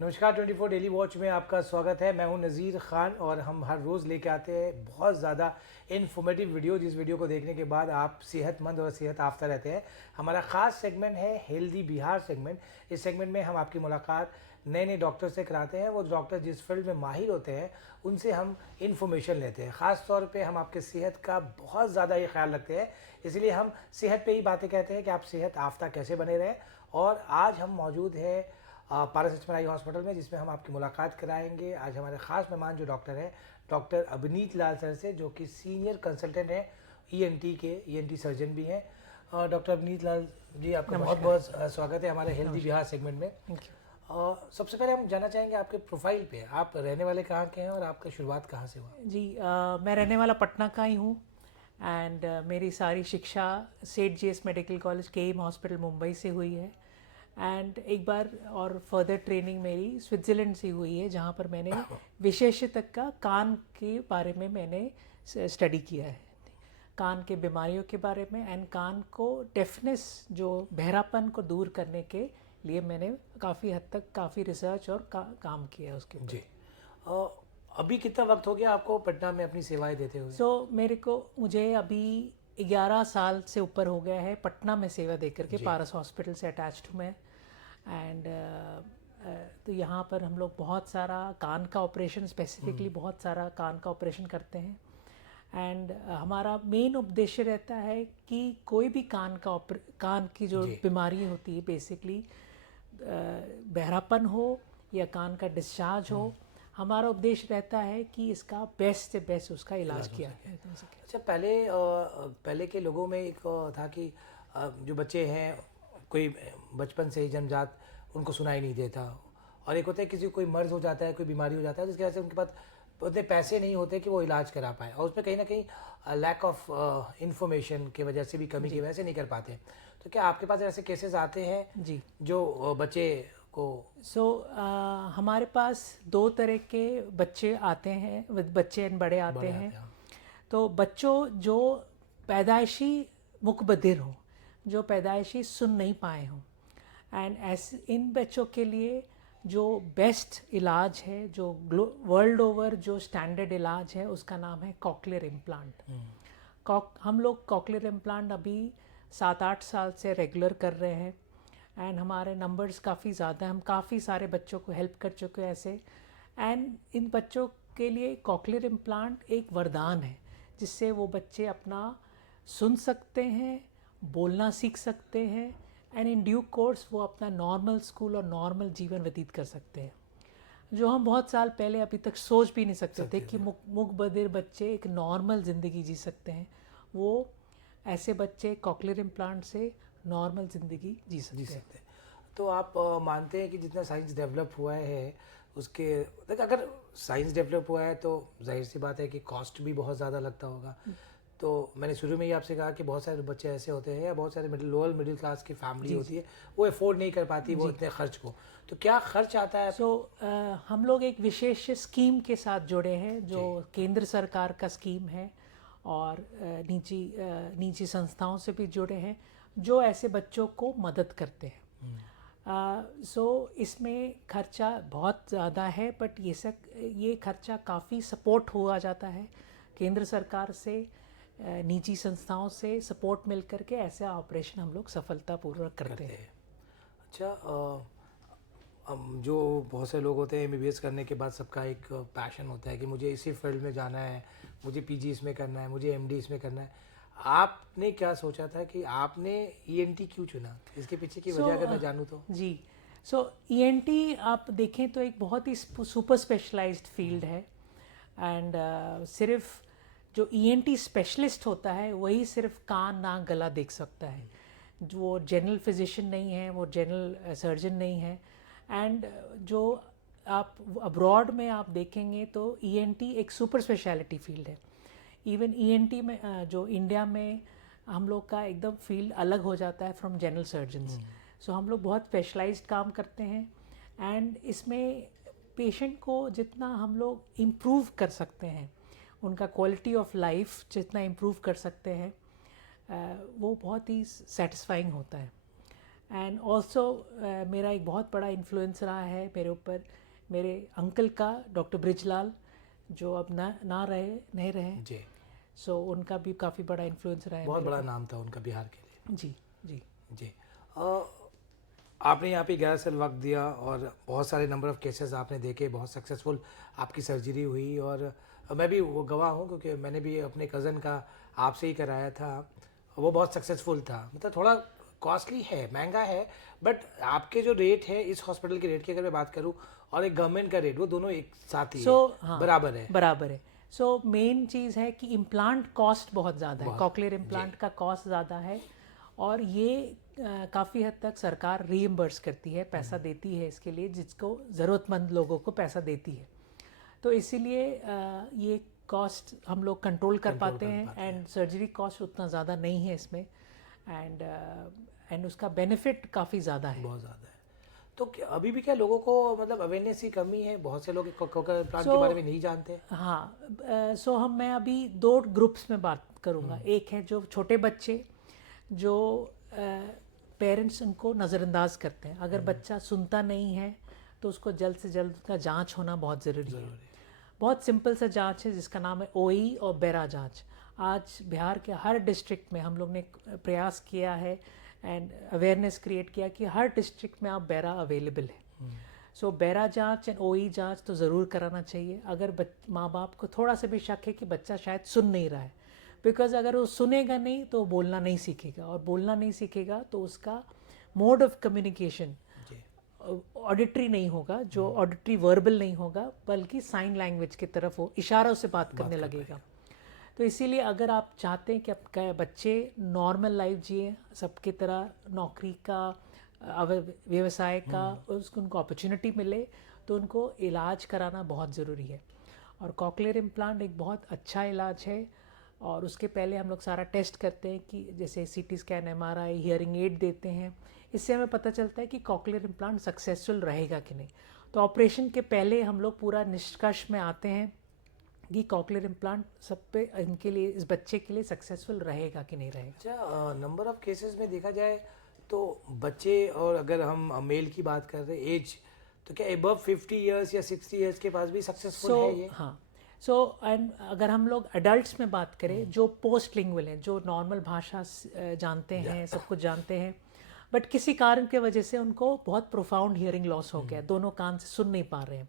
नमस्कार 24 daily watch में आपका स्वागत है। मैं हूं नज़ीर ख़ान और हम हर रोज़ लेके आते हैं बहुत ज़्यादा इन्फॉर्मेटिव वीडियो, जिस वीडियो को देखने के बाद आप सेहतमंद और सेहत याफ्ता रहते हैं। हमारा ख़ास सेगमेंट है हेल्दी बिहार सेगमेंट। इस सेगमेंट में हम आपकी मुलाकात नए नए डॉक्टर से कराते हैं। वो डॉक्टर जिस फील्ड में माहिर होते हैं उनसे हम इन्फॉर्मेशन लेते हैं। ख़ास तौर पे हम आपके सेहत का बहुत ज़्यादा ही ख्याल रखते हैं, इसलिए हम सेहत पे ही बातें कहते हैं कि आप सेहत याफ्ता कैसे बने रहें। और आज हम मौजूद हैं पारस एचएमआई हॉस्पिटल में, जिसमें हम आपकी मुलाकात कराएंगे। आज हमारे ख़ास मेहमान जो डॉक्टर हैं, डॉक्टर अभिनीत लाल सर से, जो कि सीनियर कंसल्टेंट हैं ईएनटी सर्जन भी हैं। डॉक्टर अभिनीत लाल जी, आपका बहुत बहुत स्वागत है हमारे हेल्दी बिहार सेगमेंट में। थैंक सबसे पहले हम जानना चाहेंगे आपके प्रोफाइल पे, आप रहने वाले कहाँ के हैं और आपका शुरुआत कहाँ से हुआ? यू जी। मैं रहने वाला पटना का ही हूँ एंड मेरी सारी शिक्षा सेठ JS medical college KEM hospital Mumbai से हुई है। एंड एक बार और फर्दर ट्रेनिंग मेरी स्विट्ज़रलैंड से हुई है, जहाँ पर मैंने विशेषज्ञ का कान के बारे में मैंने स्टडी किया है, कान के बीमारियों के बारे में एंड कान को डेफनेस जो बहरापन को दूर करने के लिए मैंने काफ़ी हद तक काफ़ी रिसर्च और काम किया है उसके ऊपर। जी। अभी कितना वक्त हो गया आपको पटना में अपनी सेवाएं देते हुए? मुझे अभी 11 साल से ऊपर हो गया है पटना में सेवा देकर के। जी। पारस हॉस्पिटल से अटैच्ड हूँ मैं। एंड तो यहाँ पर हम लोग बहुत सारा कान का ऑपरेशन, स्पेसिफिकली बहुत सारा कान का ऑपरेशन करते हैं। एंड हमारा मेन उद्देश्य रहता है कि कोई भी कान की जो जी। बीमारी होती है, बेसिकली बहरापन हो या कान का डिस्चार्ज हो, हमारा उद्देश्य रहता है कि इसका बेस्ट से बेस्ट उसका इलाज किया जाए। अच्छा, पहले के लोगों में एक था कि जो बच्चे हैं, कोई बचपन से ही जन्मजात उनको सुनाई नहीं देता, और एक होता है किसी को कोई मर्ज हो जाता है, कोई बीमारी हो जाता है, जिसकी वजह से उनके पास उतने पैसे नहीं होते कि वो इलाज करा पाए, और उसमें कहीं ना कहीं लैक ऑफ इंफॉर्मेशन की वजह से भी, कमी की वजह से नहीं कर पाते। तो क्या आपके पास ऐसे केसेस आते हैं जी। जो बच्चे को? हमारे पास दो तरह के बच्चे आते हैं, बच्चे एंड बड़े आते हैं। तो बच्चों जो पैदाइशी मुकबधिर हो, जो पैदाइशी सुन नहीं पाए हों, एंड ऐसे इन बच्चों के लिए जो बेस्ट इलाज है, जो वर्ल्ड ओवर जो स्टैंडर्ड इलाज है, उसका नाम है कॉकलियर इम्प्लांट। हम लोग कॉकलियर इम्प्लांट अभी 7-8 साल से रेगुलर कर रहे हैं एंड हमारे नंबर्स काफ़ी ज़्यादा हैं। हम काफ़ी सारे बच्चों को हेल्प कर चुके हैं ऐसे। एंड इन बच्चों के लिए कॉकलियर इम्प्लांट एक वरदान है, जिससे वो बच्चे अपना सुन सकते हैं, बोलना सीख सकते हैं एंड इन ड्यू कोर्स वो अपना नॉर्मल स्कूल और नॉर्मल जीवन व्यतीत कर सकते हैं, जो हम बहुत साल पहले अभी तक सोच भी नहीं सकते थे कि मुकबधिर बच्चे एक नॉर्मल ज़िंदगी जी सकते हैं। वो ऐसे बच्चे कॉकलियर इम्प्लांट से नॉर्मल ज़िंदगी जी सकते हैं। तो आप मानते हैं कि जितना साइंस डेवलप हुआ है उसके, देख, अगर साइंस डेवलप हुआ है तो जाहिर सी बात है कि कॉस्ट भी बहुत ज़्यादा लगता होगा। तो मैंने शुरू में ही आपसे कहा कि बहुत सारे बच्चे ऐसे होते हैं, या बहुत सारे लोअर मिडिल क्लास की फैमिली होती है, वो अफोर्ड नहीं कर पाती वो इतने खर्च को। तो क्या खर्च आता है? हम लोग एक विशेष स्कीम के साथ जुड़े हैं, जो केंद्र सरकार का स्कीम है, और निजी संस्थाओं से भी जुड़े हैं जो ऐसे बच्चों को मदद करते हैं। इसमें खर्चा बहुत ज़्यादा है, बट ये खर्चा काफ़ी सपोर्ट हुआ जाता है केंद्र सरकार से, निजी संस्थाओं से सपोर्ट मिल करके ऐसे ऑपरेशन हम लोग सफलतापूर्वक करते हैं। अच्छा, जो बहुत से लोग होते हैं एमबीबीएस करने के बाद सबका एक पैशन होता है कि मुझे इसी फील्ड में जाना है, मुझे पीजी इसमें करना है, मुझे एमडी इसमें करना है। आपने क्या सोचा था कि आपने ईएनटी क्यों चुना? इसके पीछे की वजह अगर मैं जानूँ तो? जी। ईएनटी आप देखें तो एक बहुत ही सुपर स्पेशलाइज्ड फील्ड है। एंड सिर्फ जो ईएनटी स्पेशलिस्ट होता है वही सिर्फ कान नाक गला देख सकता है, वो जनरल फिजिशियन नहीं है, वो जनरल सर्जन नहीं है। एंड जो आप अब्रॉड में आप देखेंगे तो ईएनटी एक सुपर स्पेशलिटी फील्ड है। इवन ईएनटी में जो इंडिया में हम लोग का एकदम फील्ड अलग हो जाता है फ्रॉम जनरल सर्जन्स। सो हम लोग बहुत स्पेशलाइज्ड काम करते हैं एंड इसमें पेशेंट को जितना हम लोग इम्प्रूव कर सकते हैं, उनका क्वालिटी ऑफ लाइफ जितना इम्प्रूव कर सकते हैं, वो बहुत ही सेटिस्फाइंग होता है। एंड ऑल्सो मेरा एक बहुत बड़ा इन्फ्लुएंस रहा है मेरे ऊपर मेरे अंकल का, डॉक्टर ब्रिजलाल, जो अब नहीं रहे। जी, सो उनका भी काफ़ी बड़ा इन्फ्लुएंस रहा है। बहुत बड़ा नाम था उनका बिहार के लिए। जी जी जी। आपने यहाँ पे 11 साल वक्त दिया और बहुत सारे नंबर ऑफ़ केसेस आपने देखे, बहुत सक्सेसफुल आपकी सर्जरी हुई, और मैं भी वो गवाह हूँ क्योंकि मैंने भी अपने कज़न का आपसे ही कराया था, वो बहुत सक्सेसफुल था। मतलब थोड़ा कॉस्टली है, महंगा है, बट आपके जो रेट है इस हॉस्पिटल के रेट की अगर मैं बात करूँ और एक गवर्नमेंट का रेट, वो दोनों एक साथ ही है, बराबर है। बराबर है। सो मेन चीज़ है कि इम्प्लांट कॉस्ट बहुत ज़्यादा है, कॉकलियर इम्प्लांट का कॉस्ट ज़्यादा है, और ये काफ़ी हद तक सरकार रीइम्बर्स करती है, पैसा देती है इसके लिए, जिसको ज़रूरतमंद लोगों को पैसा देती है। तो इसीलिए ये कॉस्ट हम लोग कंट्रोल कर पाते हैं, एंड सर्जरी कॉस्ट उतना ज़्यादा नहीं है इसमें, एंड उसका बेनिफिट काफ़ी ज़्यादा है, बहुत ज़्यादा है। तो अभी भी क्या लोगों को मतलब अवेयरनेस की कमी है? बहुत से लोग कॉकलियर इम्प्लांट के बारे में नहीं जानते। हाँ, सो मैं अभी 2 ग्रुप्स में बात करूँगा। एक है जो छोटे बच्चे, जो पेरेंट्स उनको नज़रअंदाज करते हैं। अगर बच्चा सुनता नहीं है तो उसको जल्द से जल्द उसका जांच होना बहुत ज़रूरी है। बहुत सिंपल सा जांच है जिसका नाम है ओई और बेरा जांच। आज बिहार के हर डिस्ट्रिक्ट में हम लोग ने प्रयास किया है एंड अवेयरनेस क्रिएट किया कि हर डिस्ट्रिक्ट में आप बेरा अवेलेबल है। सो बेरा जांच एंड ओई जांच तो ज़रूर कराना चाहिए। अगर माँ बाप को थोड़ा सा भी शक है कि बच्चा शायद सुन नहीं रहा है, बिकॉज अगर वो सुनेगा नहीं तो बोलना नहीं सीखेगा, और बोलना नहीं सीखेगा तो उसका मोड ऑफ कम्युनिकेशन ऑडिटरी नहीं होगा, जो ऑडिटरी वर्बल नहीं होगा, बल्कि साइन लैंग्वेज की तरफ वो इशारों से बात करने लगेगा। तो इसीलिए अगर आप चाहते हैं कि आपके बच्चे नॉर्मल लाइफ जिए, सबकी तरह नौकरी का, व्यवसाय का उसको उनको अपॉर्चुनिटी मिले, तो उनको इलाज कराना बहुत ज़रूरी है। और कॉकलियर इम्प्लांट एक बहुत अच्छा इलाज है, और उसके पहले हम लोग सारा टेस्ट करते हैं कि जैसे CT scan, MRI, hearing aid देते हैं। इससे हमें पता चलता है कि कॉकलियर इम्प्लांट सक्सेसफुल रहेगा कि नहीं। तो ऑपरेशन के पहले हम लोग पूरा निष्कर्ष में आते हैं कि कॉकलियर इम्प्लांट सब पे इनके लिए, इस बच्चे के लिए सक्सेसफुल रहेगा कि नहीं रहेगा। अच्छा, नंबर ऑफ केसेस में देखा जाए तो बच्चे, और अगर हम मेल की बात कर रहे हैं एज, तो क्या एबव 50 इयर्स या 60 इयर्स के पास भी सक्सेसफुल है ये? हाँ, सो एंड अगर हम लोग एडल्ट्स में बात करें, जो पोस्ट लिंगुअल हैं, जो नॉर्मल भाषा जानते हैं, सब कुछ जानते हैं, बट किसी कारण की वजह से उनको बहुत प्रोफाउंड हियरिंग लॉस हो गया, दोनों कान से सुन नहीं पा रहे हैं,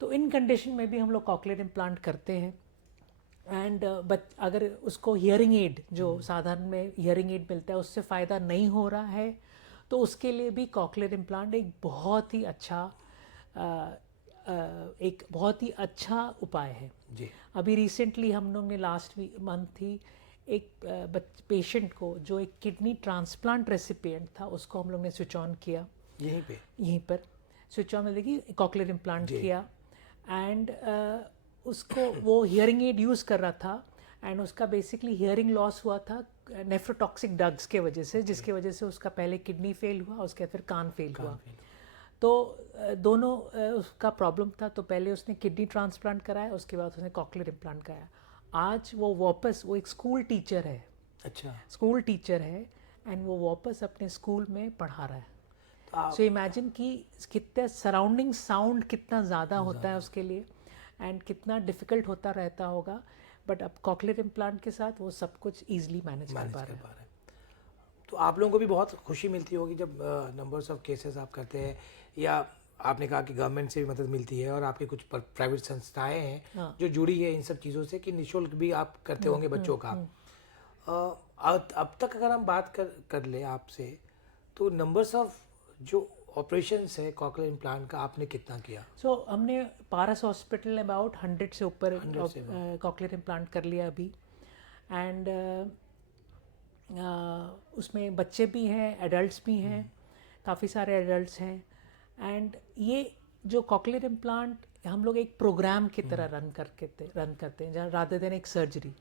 तो इन कंडीशन में भी हम लोग कॉकलियर इम्प्लांट करते हैं। एंड अगर उसको हियरिंग एड, जो साधारण में हियरिंग एड मिलता है, उससे फ़ायदा नहीं हो रहा है, तो उसके लिए भी कॉकलियर इम्प्लांट एक बहुत ही अच्छा उपाय है जी। अभी रिसेंटली हम लोग ने लास्ट मंथ ही एक पेशेंट को, जो एक किडनी ट्रांसप्लांट रेसिपिएंट था, उसको हम लोग ने स्विच ऑन किया यहीं पर स्विच ऑन में देखिए कॉकलियर इम्प्लांट किया, एंड उसको वो हियरिंग एड यूज़ कर रहा था, एंड उसका बेसिकली हियरिंग लॉस हुआ था नेफ्रोटॉक्सिक ड्रग्स के वजह से, जिसके वजह से उसका पहले किडनी फेल हुआ, उसके बाद फिर कान फेल हुआ। तो दोनों उसका प्रॉब्लम था, तो पहले उसने किडनी ट्रांसप्लांट कराया, उसके बाद उसने कॉकलियर इम्प्लांट कराया। आज वो वापस, वो एक स्कूल टीचर है, अच्छा, स्कूल टीचर है, एंड वो वापस अपने स्कूल में पढ़ा रहा है। सो इमेजिन कि कितना सराउंडिंग साउंड कितना ज़्यादा होता है उसके लिए, एंड कितना डिफ़िकल्ट होता रहता होगा, बट अब कॉकलियर इम्प्लांट के साथ वो सब कुछ ईजिली मैनेज कर पा रहे हैं। तो आप लोगों को भी बहुत खुशी मिलती होगी जब नंबर्स ऑफ केसेस आप करते हैं, या आपने कहा कि गवर्नमेंट से भी मदद मिलती है, और आपकी कुछ प्राइवेट संस्थाएं हैं जो जुड़ी है इन सब चीज़ों से, कि निःशुल्क भी आप करते होंगे बच्चों का। अब तक अगर हम बात कर ले आपसे, तो नंबर्स ऑफ जो ऑपरेशंस है कॉकलियर इम्प्लांट का आपने कितना किया? सो हमने पारस हॉस्पिटल में अबाउट 100 से ऊपर कॉकलियर इम्प्लांट कर लिया अभी, एंड उसमें बच्चे भी हैं, एडल्ट्स भी हैं, काफ़ी सारे एडल्ट्स हैं, एंड ये जो कॉकलियर इम्प्लांट हम लोग एक प्रोग्राम की तरह रन करते हैं, जहाँ रादर देन एक सर्जरी।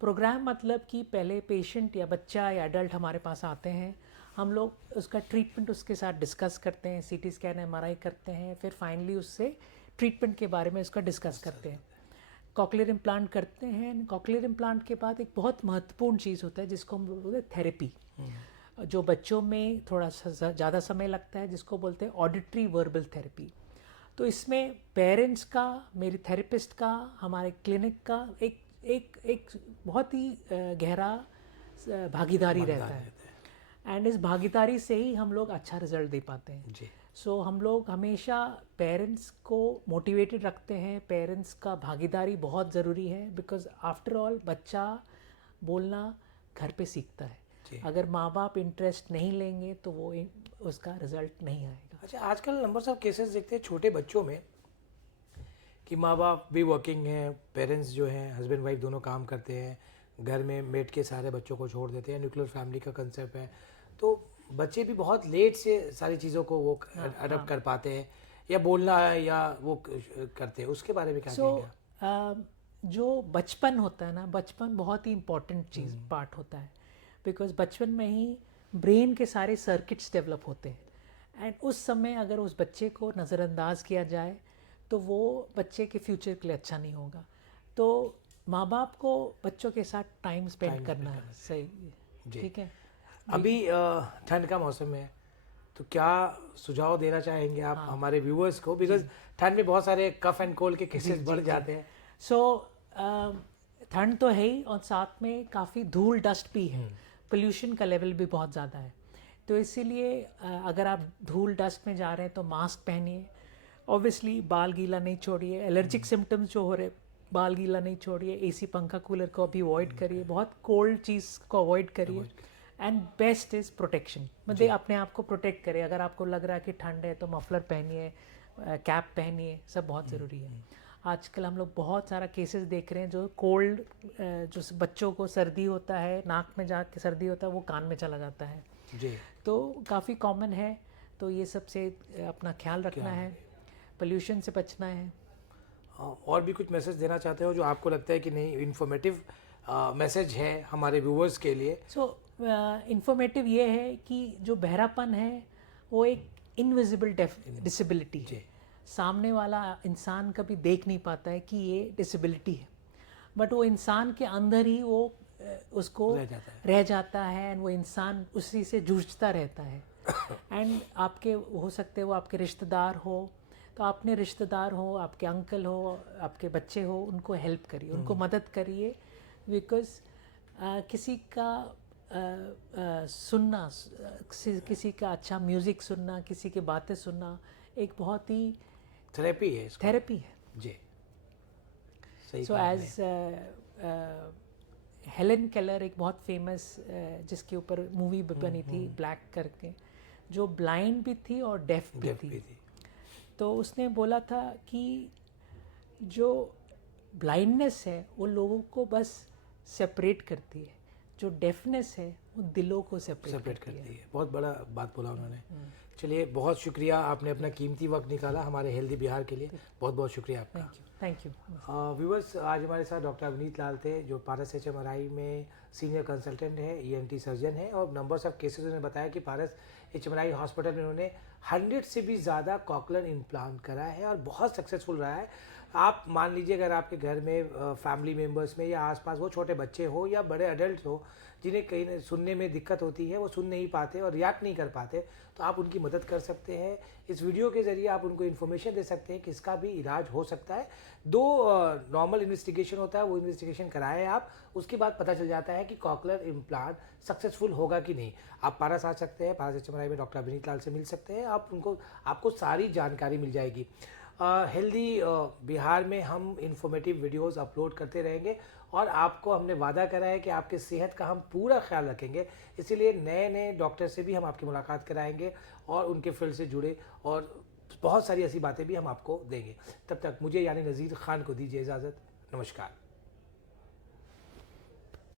प्रोग्राम मतलब कि पहले पेशेंट या बच्चा या एडल्ट हमारे पास आते हैं, हम लोग उसका ट्रीटमेंट उसके साथ डिस्कस करते हैं, सीटी स्कैन, एमआरआई करते हैं, फिर फाइनली उससे ट्रीटमेंट के बारे में उसका डिस्कस करते हैं। कॉकलियर इम्प्लांट करते हैं। कॉकलियर इम्प्लांट के बाद एक बहुत महत्वपूर्ण चीज़ होता है जिसको हम बोलते हैं थेरेपी। जो बच्चों में थोड़ा सा ज़्यादा समय लगता है, जिसको बोलते हैं ऑडिटरी वर्बल थेरेपी। तो इसमें पेरेंट्स का, मेरी थेरेपिस्ट का, हमारे क्लिनिक का एक एक एक बहुत ही गहरा भागीदारी रहता है। एंड इस भागीदारी से ही हम लोग अच्छा रिजल्ट दे पाते हैं। जी। सो हम लोग हमेशा पेरेंट्स को मोटिवेटेड रखते हैं। पेरेंट्स का भागीदारी बहुत ज़रूरी है, बिकॉज आफ्टर ऑल बच्चा बोलना घर पे सीखता है। अगर माँ बाप इंटरेस्ट नहीं लेंगे तो वो उसका रिजल्ट नहीं आएगा। अच्छा, आजकल नंबर ऑफ केसेस देखते हैं छोटे बच्चों में कि माँ बाप भी वर्किंग हैं, पेरेंट्स जो हैं हस्बैंड वाइफ दोनों काम करते हैं, घर में मेड के सारे बच्चों को छोड़ देते हैं, न्यूक्लियर फैमिली का कंसेप्ट है, तो बच्चे भी बहुत लेट से सारी चीज़ों को वो अडॉप्ट कर पाते हैं या बोलना है या वो करते हैं, उसके बारे में क्या कहेंगे? जो बचपन होता है ना, बचपन बहुत ही इम्पोर्टेंट चीज़ पार्ट होता है, बिकॉज बचपन में ही ब्रेन के सारे सर्किट्स डेवलप होते हैं। एंड उस समय अगर उस बच्चे को नज़रअंदाज किया जाए तो वो बच्चे के फ्यूचर के लिए अच्छा नहीं होगा। तो माँ बाप को बच्चों के साथ टाइम स्पेंड करना है, सही, ठीक है। अभी ठंड का मौसम है, तो क्या सुझाव देना चाहेंगे आप हमारे व्यूअर्स को, बिकॉज ठंड में बहुत सारे कफ एंड कोल्ड के केसेस बढ़ जाते हैं। सो ठंड तो है ही, और साथ में काफ़ी धूल डस्ट भी है, पोल्यूशन का लेवल भी बहुत ज़्यादा है। तो इसीलिए अगर आप धूल डस्ट में जा रहे हैं तो मास्क पहनिए। ऑब्वियसली बाल गीला नहीं छोड़िए। एलर्जिक सिम्टम्स जो हो रहे, बाल गीला नहीं छोड़िए। एसी पंखा कूलर को अभी अवॉइड करिए, बहुत कोल्ड चीज़ को अवॉइड करिए। एंड बेस्ट इज़ प्रोटेक्शन, मतलब अपने आप को प्रोटेक्ट करें। अगर आपको लग रहा है कि ठंड है तो मफलर पहनिए, कैप पहनिए, सब बहुत ज़रूरी है। आजकल हम लोग बहुत सारा केसेस देख रहे हैं जो कोल्ड, जो बच्चों को सर्दी होता है, नाक में जाके सर्दी होता है, वो कान में चला जाता है जी। तो काफ़ी कॉमन है। तो ये सब से अपना ख्याल रखना है, पोल्यूशन से बचना है। और भी कुछ मैसेज देना चाहते हो जो आपको लगता है कि नहीं इन्फॉर्मेटिव मैसेज है हमारे व्यूअर्स के लिए? इंफॉर्मेटिव ये है कि जो बहरापन है वो एक इनविजिबल डिसेबिलिटी है। सामने वाला इंसान कभी देख नहीं पाता है कि ये डिसेबिलिटी है, बट वो इंसान के अंदर ही वो उसको रह जाता है एंड वो इंसान उसी से जूझता रहता है। एंड आपके हो सकते वो आपके रिश्तेदार हो, तो अपने रिश्तेदार हो, आपके अंकल हो, आपके बच्चे हो, उनको हेल्प करिए, उनको मदद करिए। बिकॉज किसी का सुनना, किसी का अच्छा म्यूज़िक सुनना, किसी की बातें सुनना एक बहुत ही थेरेपी है। थेरेपी है जी, सही। सो एज हेलन केलर, एक बहुत फेमस जिसके ऊपर मूवी बनी थी ब्लैक करके, जो ब्लाइंड भी थी और डेफ भी थी। तो उसने बोला था कि जो ब्लाइंडनेस है वो लोगों को बस सेपरेट करती है, जो डेफनेस है वो दिलों को सेपरेट करती है। बहुत बड़ा बात बोला उन्होंने। चलिए, बहुत शुक्रिया, आपने अपना कीमती वक्त निकाला हमारे हेल्दी बिहार के लिए। बहुत बहुत शुक्रिया आपका। Thank you. व्यूअर्स, आज हमारे साथ डॉक्टर अवनीत लाल थे, जो पारस HMRI में सीनियर कंसल्टेंट है, ENT सर्जन है, और नंबर्स ऑफ केसेस उन्होंने बताया कि पारस HMRI हॉस्पिटल में उन्होंने 100 से भी ज़्यादा कॉकलर इम्प्लांट करा है और बहुत सक्सेसफुल रहा है। आप मान लीजिए अगर आपके घर में फैमिली मेम्बर्स में या आसपास वो छोटे बच्चे हो या बड़े अडल्ट हो जिन्हें कहीं सुनने में दिक्कत होती है, वो सुन नहीं पाते और रिएक्ट नहीं कर पाते, तो आप उनकी मदद कर सकते हैं। इस वीडियो के ज़रिए आप उनको इन्फॉर्मेशन दे सकते हैं कि इसका भी इलाज हो सकता है। 2 नॉर्मल इन्वेस्टिगेशन होता है, वो इन्वेस्टिगेशन कराएं आप, उसके बाद पता चल जाता है कि कॉकलर इम्प्लांट सक्सेसफुल होगा कि नहीं। आप पारस आ सकते हैं, पारस HMRI में डॉक्टर अवनीत लाल से मिल सकते हैं, आपको सारी जानकारी मिल जाएगी। हेल्दी बिहार में हम इंफॉर्मेटिव वीडियोस अपलोड करते रहेंगे और आपको हमने वादा करा है कि आपके सेहत का हम पूरा ख्याल रखेंगे। इसीलिए नए नए डॉक्टर से भी हम आपकी मुलाकात कराएंगे और उनके फील्ड से जुड़े और बहुत सारी ऐसी बातें भी हम आपको देंगे। तब तक मुझे यानी नज़ीर खान को दीजिए इजाज़त। नमस्कार।